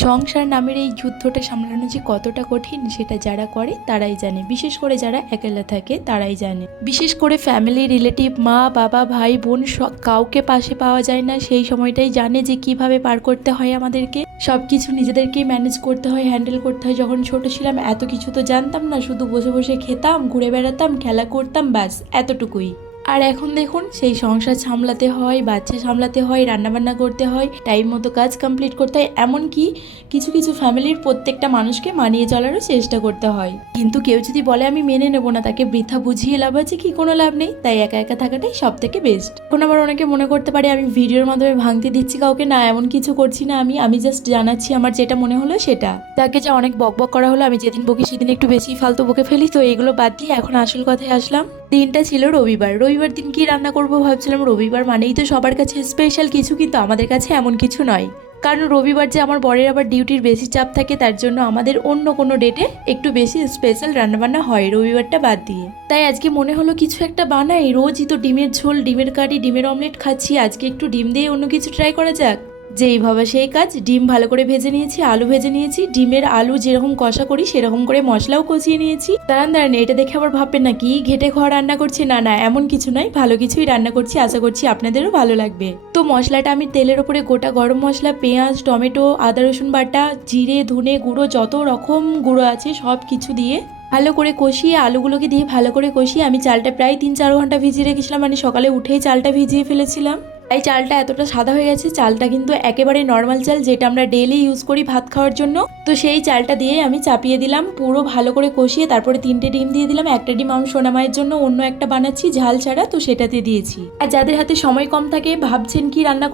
সংসার নামের এই যুদ্ধটা সামলানো যে কতটা কঠিন সেটা যারা করে তারাই জানে, বিশেষ করে যারা একলা থাকে তারাই জানে। বিশেষ করে ফ্যামিলি রিলেটিভ মা বাবা ভাই বোন কাউকে পাশে পাওয়া যায় না, সেই সময়টাই জানে যে কিভাবে পার করতে হয় আমাদেরকে। সব কিছু নিজেদেরকেই ম্যানেজ করতে হয়, হ্যান্ডেল করতে হয়। যখন ছোট ছিলাম এত কিছু তো জানতাম না, শুধু বসে বসে খেতাম, ঘুরে বেড়াতাম, খেলা করতাম, ব্যাস এতটুকুই। আর এখন দেখুন সেই সংসার সামলাতে হয়, বাচ্চা সামলাতে হয়, রান্নাবান্না করতে হয়, টাইম মতো কাজ কমপ্লিট করতে হয়, এমনকি কিছু কিছু ফ্যামিলির প্রত্যেকটা মানুষকে মানিয়ে চলারও চেষ্টা করতে হয়। কিন্তু কেউ যদি বলে আমি মেনে নেবো না, তাকে বৃথা বুঝিয়ে লাভ আছে কি? কোনো লাভ নেই। তাই একা একা থাকাটাই সব থেকে বেস্ট। এখন আবার অনেকে মনে করতে পারে আমি ভিডিওর মাধ্যমে ভাঙতে দিচ্ছি কাউকে, না এমন কিছু করছি না। আমি জাস্ট জানাচ্ছি আমার যেটা মনে হলো সেটা। তাকে যে অনেক বকবক করা হলো, আমি যেদিন বকি সেদিন একটু বেশি ফালতু বকে ফেলি, তো এগুলো বাদ দিয়ে এখন আসল কথায় আসলাম। দিনটা ছিল রবিবার দিন কি রান্না করব ভাবছিলাম। রবিবার মানেই তো সবার কাছে স্পেশাল কিছু, কিন্তু আমাদের কাছে এমন কিছু নয়। কারণ রবিবার যে আমার বরের আবার ডিউটির বেশি চাপ থাকে, তার জন্য আমাদের অন্য কোনো ডেটে একটু বেশি স্পেশাল রান্নাবান্না হয় রবিবারটা বাদ দিয়ে। তাই আজকে মনে হলো কিছু একটা বানাই। রোজই তো ডিমের ঝোল, ডিমের কারি, ডিমের অমলেট খাচ্ছি, আজকে একটু ডিম দিয়ে অন্য কিছু ট্রাই করা যাক। যেই ভাবা সেই কাজ। ডিম ভালো করে ভেজে নিয়েছি, আলু ভেজে নিয়েছি, ডিমের আলু যেরকম কষা করি সেরকম করে মশলাও কষিয়ে নিয়েছি। দাঁড়ান এটা দেখে আবার ভাববেন না কি ঘেটে খাওয়া রান্না করছি, না না এমন কিছু নয়, ভালো কিছুই রান্না করছি, আশা করছি আপনাদেরও ভালো লাগবে। তো মশলাটা আমি তেলের ওপরে গোটা গরম মশলা, পেঁয়াজ, টমেটো, আদা রসুন বাটা, জিরে, ধনে গুঁড়ো, যত রকম গুঁড়ো আছে সব কিছু দিয়ে ভালো করে কষিয়ে, আলুগুলোকে দিয়ে ভালো করে কষিয়ে আমি চালটা প্রায় 3-4 ঘন্টা ভিজিয়ে রেখেছিলাম। মানে সকালে উঠেই চালটা ভিজিয়ে ফেলেছিলাম। এই চালটা এতটা সাদা হয়ে গেছে। চালটা কিন্তু একেবারে নর্মাল চাল, যেটা আমরা ডেইলি ইউজ করি ভাত খাওয়ার জন্য। তো সেই চালটা দিয়ে আমি চাপিয়ে দিলাম, পুরো ভালো করে কষিয়ে তারপরে 3টে ডিম দিয়ে দিলাম। একটা ডিম আমি সোনামায়ের জন্য অন্য একটা বানাচ্ছি ঝাল ছাড়া, তো সেটাতে দিয়েছি। আর যাদের হাতে সময় কম থাকে, ভাবছেন কি রান্না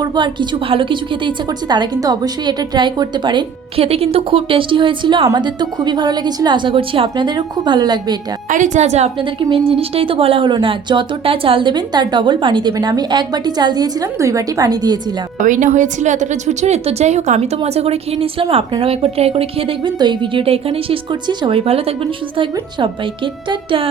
করব আর কিছু ভালো কিছু খেতে ইচ্ছা করছে, তারা কিন্তু অবশ্যই এটা ট্রাই করতে পারেন। খেতে কিন্তু খুব টেস্টি হয়েছিল, আমাদের তো খুবই ভালো লেগেছিল, আশা করছি আপনাদেরও খুব ভালো লাগবে এটা। আরে যা আপনাদেরকে মেন জিনিসটাই তো বলা হলো না, যতটা চাল দেবেন তার ডবল পানি দেবেন। আমি 1 বাটি চাল দিয়েছিলাম, 2 বাটি পানি দিয়েছিলাম, তবেই না হয়েছিল এতটা ঝুরঝুরে। তো যাই হোক, আমি তো মজা করে খেয়ে নিয়েছিলাম, আপনারাও একবার ট্রাই করে খেয়ে দেখবেন। তো এই ভিডিওটা এখানেই শেষ করছি। সবাই ভালো থাকবেন, সুস্থ থাকবেন, সবাইকে টাটা।